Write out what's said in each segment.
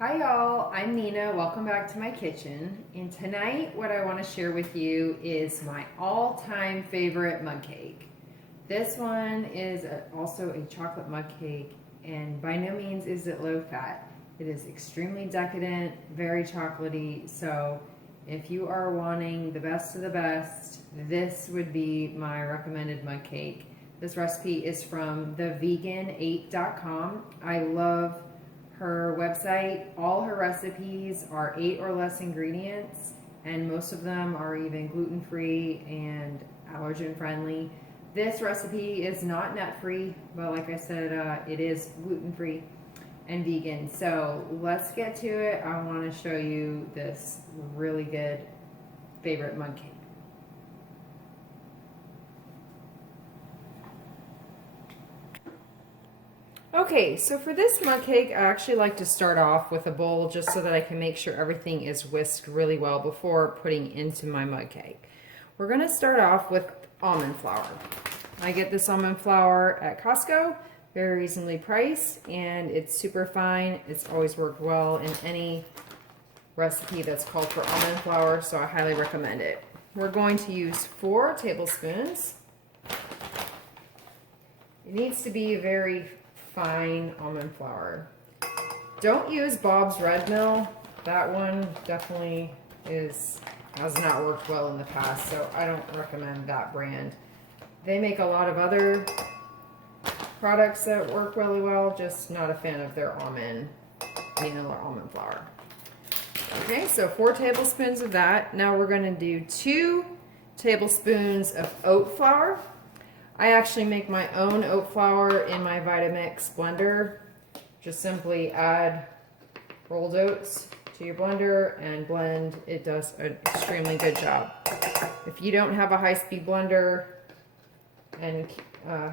Hi y'all, I'm Nina. Welcome back to my kitchen. And tonight what I want to share with you is my all-time favorite mug cake. This one is also a chocolate mug cake, and by no means is it low fat. It is extremely decadent, very chocolatey, so if you are wanting the best of the best, this would be my recommended mug cake. This recipe is from thevegan8.com. I love her website. All her recipes are 8 or less ingredients, and most of them are even gluten-free and allergen-friendly. This recipe is not nut-free, but like I said, it is gluten-free and vegan. So let's get to it. I want to show you this really good favorite mug cake. Okay, so for this mug cake, I actually like to start off with a bowl just so that I can make sure everything is whisked really well before putting into my mug cake. We're going to start off with almond flour. I get this almond flour at Costco, very reasonably priced, and it's super fine. It's always worked well in any recipe that's called for almond flour, so I highly recommend it. We're going to use 4 tablespoons. It needs to be very fine almond flour. Don't use Bob's Red Mill. That one definitely has not worked well in the past, so I don't recommend that brand. They make a lot of other products that work really well, just not a fan of their almond, vanilla almond flour. Okay, so 4 tablespoons of that. Now we're going to do 2 tablespoons of oat flour. I actually make my own oat flour in my Vitamix blender. Just simply add rolled oats to your blender and blend. It does an extremely good job. If you don't have a high-speed blender and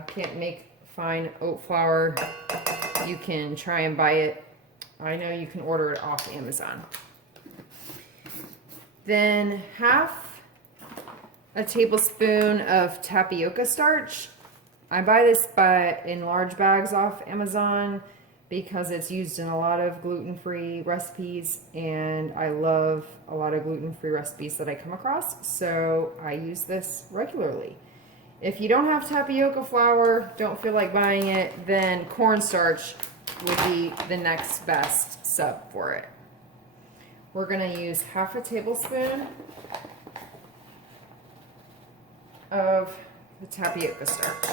can't make fine oat flour, you can try and buy it. I know you can order it off Amazon. Then half a tablespoon of tapioca starch. I buy this in large bags off Amazon because it's used in a lot of gluten-free recipes, and I love a lot of gluten-free recipes that I come across, so I use this regularly. If you don't have tapioca flour, don't feel like buying it, then cornstarch would be the next best sub for it. We're going to use half a tablespoon of the tapioca starch.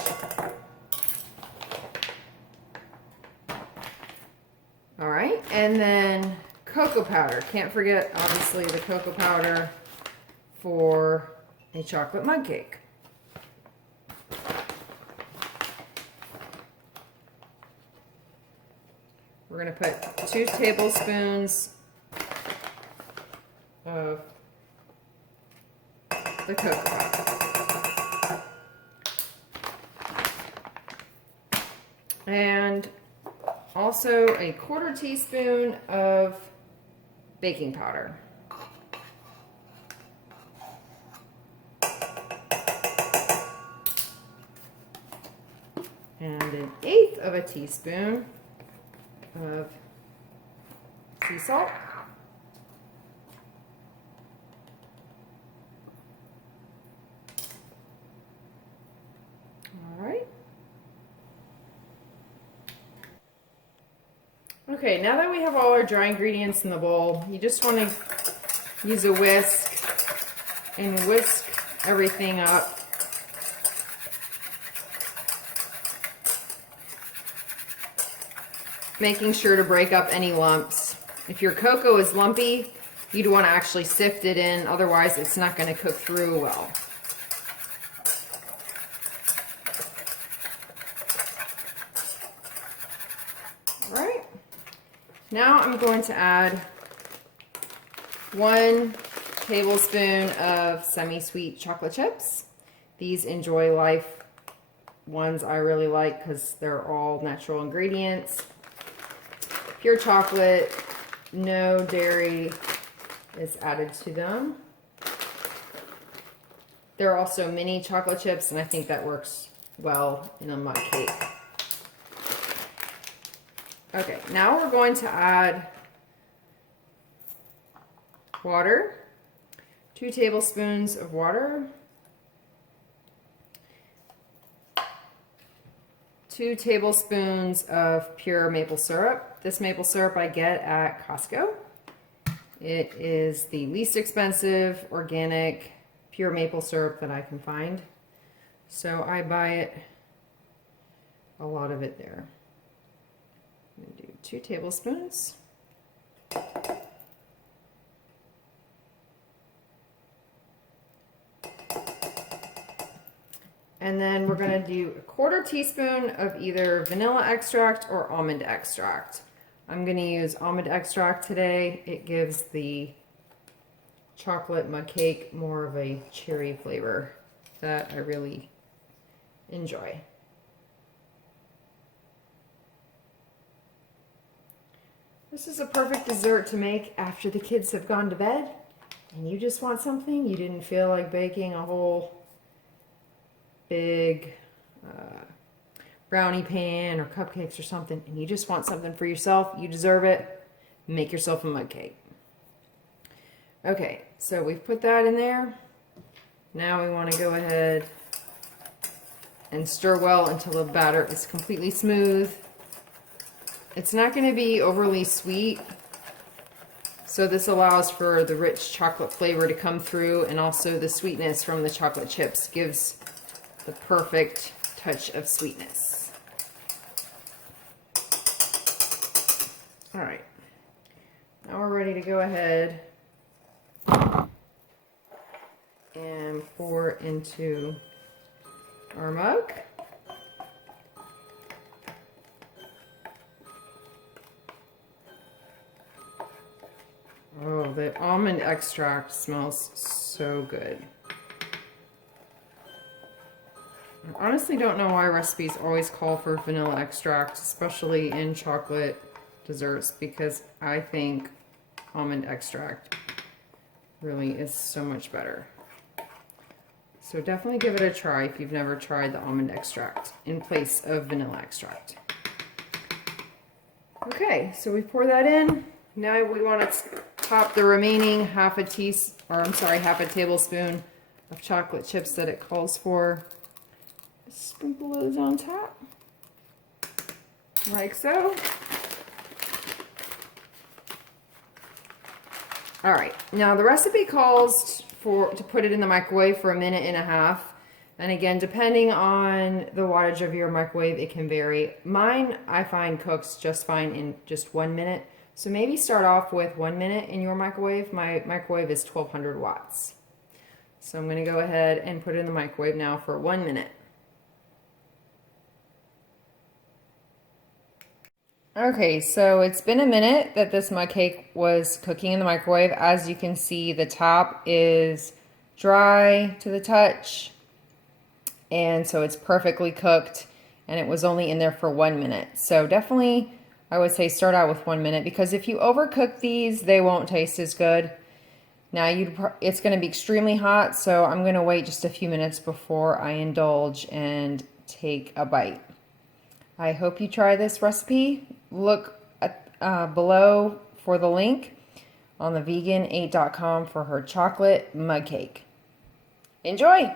All right, and then cocoa powder. Can't forget, obviously, the cocoa powder for a chocolate mug cake. We're going to put 2 tablespoons of the cocoa powder. And also a 1/4 teaspoon of baking powder. And 1/8 of a teaspoon of sea salt. All right. Okay, now that we have all our dry ingredients in the bowl, you just want to use a whisk and whisk everything up. Making sure to break up any lumps. If your cocoa is lumpy, you'd want to actually sift it in, otherwise it's not going to cook through well. All right. Now I'm going to add 1 tablespoon of semi-sweet chocolate chips. These Enjoy Life ones I really like because they're all natural ingredients. Pure chocolate, no dairy is added to them. There are also mini chocolate chips, and I think that works well in a mug cake. Okay, now we're going to add water, 2 tablespoons of water, 2 tablespoons of pure maple syrup. This maple syrup I get at Costco. It is the least expensive organic pure maple syrup that I can find. So I buy it, a lot of it there. I'm going to do 2 tablespoons. And then we're going to do a 1/4 teaspoon of either vanilla extract or almond extract. I'm going to use almond extract today. It gives the chocolate mug cake more of a cherry flavor that I really enjoy. This is a perfect dessert to make after the kids have gone to bed and you just want something. You didn't feel like baking a whole big brownie pan or cupcakes or something, and you just want something for yourself. You deserve it. Make yourself a mug cake. Okay, so we've put that in there. Now we want to go ahead and stir well until the batter is completely smooth. It's not going to be overly sweet, so this allows for the rich chocolate flavor to come through, and also the sweetness from the chocolate chips gives the perfect touch of sweetness. All right, now we're ready to go ahead and pour into our mug. Oh, the almond extract smells so good. I honestly don't know why recipes always call for vanilla extract, especially in chocolate desserts, because I think almond extract really is so much better. So definitely give it a try if you've never tried the almond extract in place of vanilla extract. Okay, so we pour that in. Now we want to top the remaining half a tablespoon of chocolate chips that it calls for. Sprinkle those on top, like so. All right, now the recipe calls to put it in the microwave for 1.5 minutes. And again, depending on the wattage of your microwave, it can vary. Mine, I find, cooks just fine in just 1 minute. So maybe start off with 1 minute in your microwave. My microwave is 1200 watts. So I'm going to go ahead and put it in the microwave now for 1 minute. Okay, so it's been 1 minute that this mug cake was cooking in the microwave. As you can see, the top is dry to the touch, and so it's perfectly cooked, and it was only in there for 1 minute. So definitely, I would say start out with 1 minute, because if you overcook these, they won't taste as good. Now, it's going to be extremely hot, so I'm going to wait just a few minutes before I indulge and take a bite. I hope you try this recipe. Look below for the link on the vegan8.com for her chocolate mug cake. Enjoy!